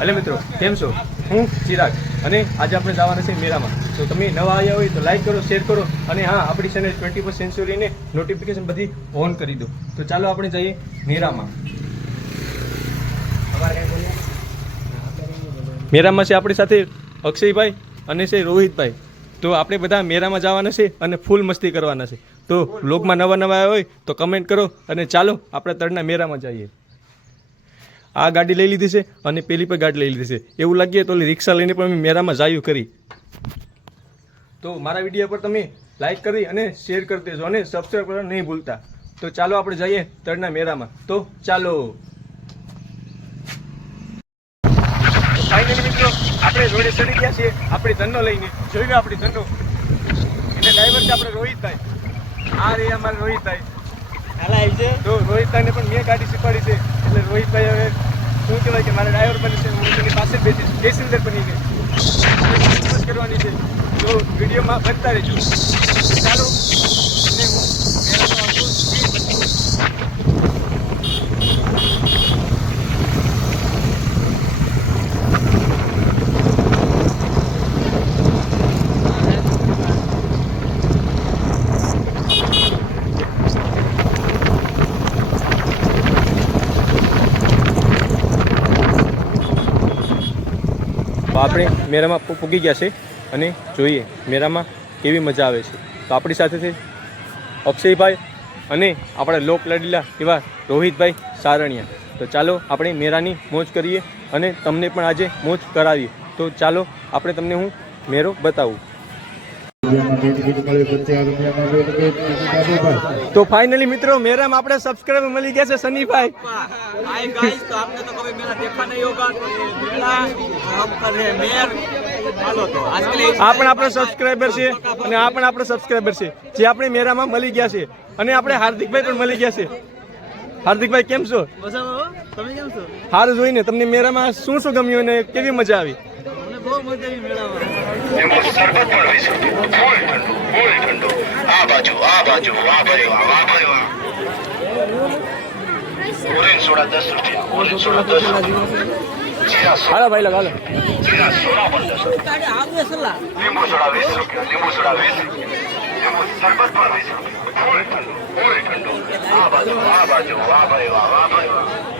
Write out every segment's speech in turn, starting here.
Hello મિત્રો, કેમ છો? હું ચિરાગ અને આજે આપણે જવાના છે મેળામાં. તો તમે નવા આવ્યા હોય તો લાઈક કરો શેર કરો અને હા, આપણી ચેનલ ટ્વેન્ટી ફર્સ્ટ સેન્ચુરીને નોટિફિકેશન બધી ઓન કરી દો. તો ચાલો આપણે જઈએ મેળામાં. મેળામાં છે આપણી સાથે અક્ષયભાઈ અને છે રોહિતભાઈ. તો આપણે બધા મેળામાં જવાના છે અને ફૂલ મસ્તી કરવાના છે. તો બ્લોગમાં નવા નવા આવ્યા હોય તો કમેન્ટ કરો અને ચાલો આપણે તળના મેળામાં જઈએ. આ ગાડી લઈ લીધી છે અને પેલી પર ગાડી લઈ લીધી છે. એવું લાગીએ તો રિક્ષા લઈને પણ મેં મેરામાં જાયું કરી તો મારા વીડિયો પર તમે લાઈક કરી અને શેર કરી દેજો અને સબસ્ક્રાઈબ કરવા નહીં ભૂલતા. તો ચાલો આપણે જઈએ તળના મેળામાં. તો ચાલો. ફાઇનલી મિત્રો આપણે રોડે ચડી ગયા છીએ. આપણી ધનનો લઈને. જોઈ લો આપણી ધનનો. એટલે ડ્રાઈવર છે આપણે રોહિતભાઈ. આ રે અમારે રોહિતભાઈ. તો રોહિતભાઈને પણ મેં ગાડી શીખવાડી છે. એટલે રોહિતભાઈ હવે શું કહેવાય કે મારા ડ્રાઈવર બની છે, હું તેની પાસે બેસી પેસેન્જર બની ગઈ. કરવાની છે. તો વિડીયોમાં બનતા રહેજો. તો આપણે મેળામાં પૂગી ગયા છે અને જોઈએ મેળામાં કેવી મજા આવે છે. તો આપણી સાથે છે અક્ષયભાઈ અને આપણા લોક લડીલા એવા રોહિતભાઈ સારણિયા. તો ચાલો આપણે મેળાની મોજ કરીએ અને તમને પણ આજે મોજ કરાવીએ. તો ચાલો આપણે તમને હું મેળો બતાવું. તો ફાઇનલી મિત્રો મેરામાં આપણે સબસ્ક્રાઈબર મળી ગયા છે સનીભાઈ. આ પણ આપણા સબસ્ક્રાઈબર છે. અને આ પણ આપણા સબસ્ક્રાઈબર છે જે આપણે મેરામાં મળી ગયા છે. અને આપણે હાર્દિકભાઈ પણ મળી ગયા છે. હાર્દિકભાઈ કેમ છો? હાર જોઈને તમને મેરામાં શું શું ગમ્યું અને કેવી મજા આવી? સોડા દસ રૂપિયા. હાલો ભાઈ હાલો જીરા સોડા પણ દસ રૂપિયા આવે સલાહ લીંબુ સોડા વીસ રૂપિયા લીંબુ સોડા વીસ રૂપિયા એમાં શરબત પણ વીસ રૂપિયા ફૂલ ઠંડુ ફૂલ ઠંડુ આ બાજુ આ બાજુ વાહ ભાઈ વાહ વાહ ભાઈ વાહ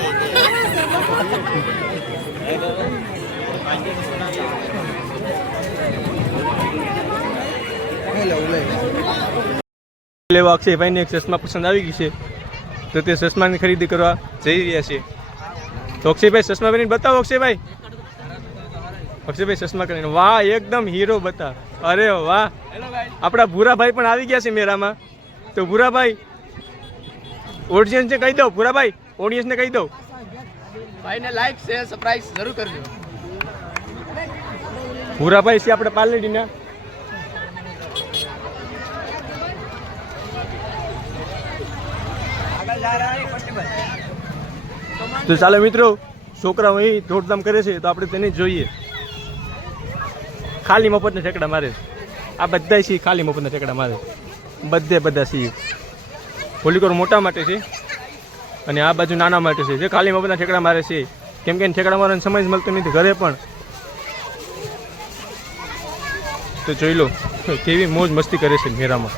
લેવા અક્ષયભાઈને એક ચશ્મા પસંદ આવી ગઈ છે. તો તે ચશ્માની ખરીદી કરવા જઈ રહ્યા છે. તો અક્ષયભાઈ, ચશ્મા પહેરીને બતાવો અક્ષયભાઈ. અક્ષયભાઈ, ચશ્મા કરીને. વાહ, એકદમ હીરો બતા. અરે વાહ. આપણા ભૂરાભાઈ પણ આવી ગયા છે મેળામાં. તો ભૂરાભાઈ ઓડિયન્સને કહી દો ભૂરાભાઈ ઓડિયન્સને કહી દો ભાઈને લાઈક શેર સબસ્ક્રાઇબ જરૂર કરજો. ભૂરાભાઈ છે આપણે પાલડીના. તો ચાલો મિત્રો, છોકરાઓ અહીં દોડધામ કરે છે તો આપણે તેને જોઈએ. ખાલી મફતના ઠેકડા મારે. આ બધા છીએ ખાલી મફતના ઠેકડા મારે. બધે બધા છીએ હોલીકોર મોટા માટે છે. અને આ બાજુ નાના માટે છે. જે ખાલી બધા ઠેકડા મારે છે. કેમ કે ઠેકડા મારવાનો સમય જ મળતો નથી ઘરે પણ. તો જોઈ લો, કેવી મોજ મસ્તી કરે છે મેરામાં.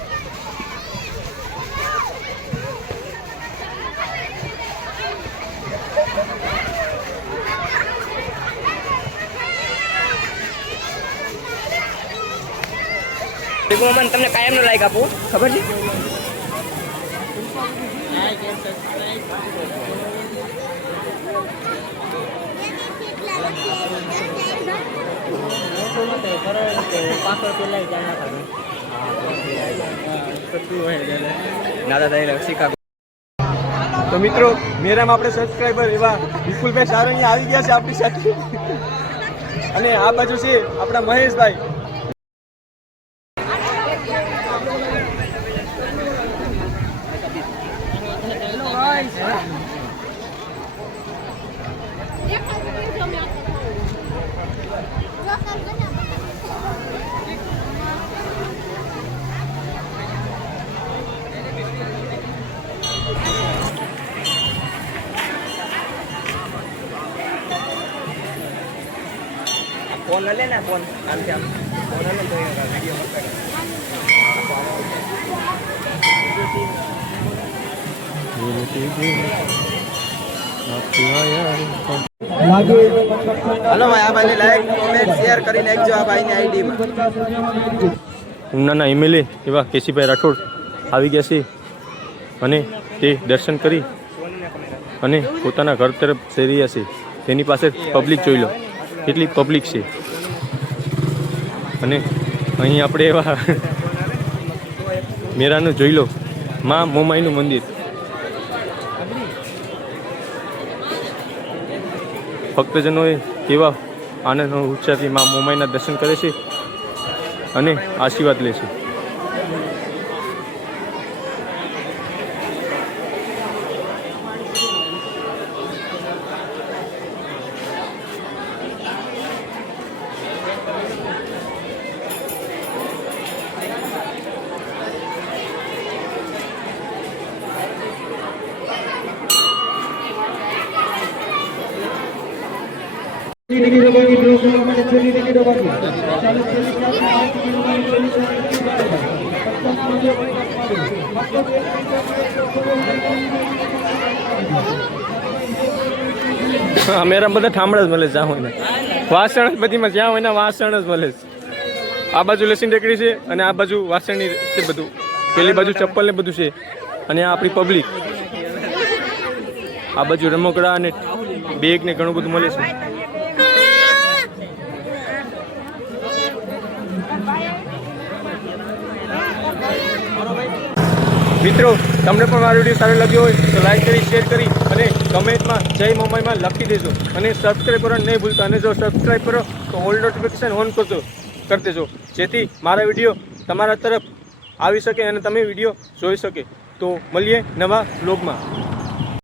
તમને કાયમ નો લાઈક આપું, ખબર છે? તો મિત્રો, મેરામાં આપણે સબસ્ક્રાઈબર એવા વિપુલભાઈ સારંગી આવી ગયા છે આપણી સાથે. અને આ બાજુ છે આપણા મહેશભાઈ. ફોન લે ને ફોન આમથી આમ ફોન લે તો વીડિયો હલો ભાઈ, આ ભાઈને લાઈક કોમેન્ટ શેર કરી નાખજો આ ભાઈની આઈડીમાં ઉમનાના એમએલએ એવા કેસીભાઈ રાઠોડ આવી ગયા છે અને તે દર્શન કરી અને પોતાના ઘર તરફ જઈ રહ્યા છે. તેની પાસે પબ્લિક જોઈ લો, કેટલી પબ્લિક છે. અને અહીં આપણે એવા મેરાનું જોઈ લો, મા મોમાઈનું મંદિર. ભક્તજનોએ કેવા આનંદ ઉત્સાહથી મા મોમાઈના દર્શન કરે છે અને આશીર્વાદ લે છે. અમેરા બધા ઠામડા જ મળે જ્યાં હોય ને. વાસણ બધીમાં, જ્યાં હોય ને, વાસણ જ મળે આ બાજુ લસીન ટેકડી છે અને આ બાજુ વાસણની છે બધું. પેલી બાજુ ચપ્પલ ને બધું છે અને આ આપણી પબ્લિક. આ બાજુ રમકડા અને બેગ ને ઘણું બધું મળે છે. મિત્રો, તમને પણ મારો વીડિયો સારો લાગ્યો હોય તો લાઈક કરી શેર કરી અને કમેન્ટમાં જય મુંબઈમાં લખી દેજો. અને સબસ્ક્રાઈબ કરવાનું નહીં ભૂલતા. અને જો સબસ્ક્રાઈબ કરો, તો ઓલ નોટિફિકેશન ઓન કરજો, કરી દેજો. જેથી મારા વીડિયો તમારા તરફ આવી શકે અને તમે વીડિયો જોઈ શકે. તો મળીએ નવા બ્લોગમાં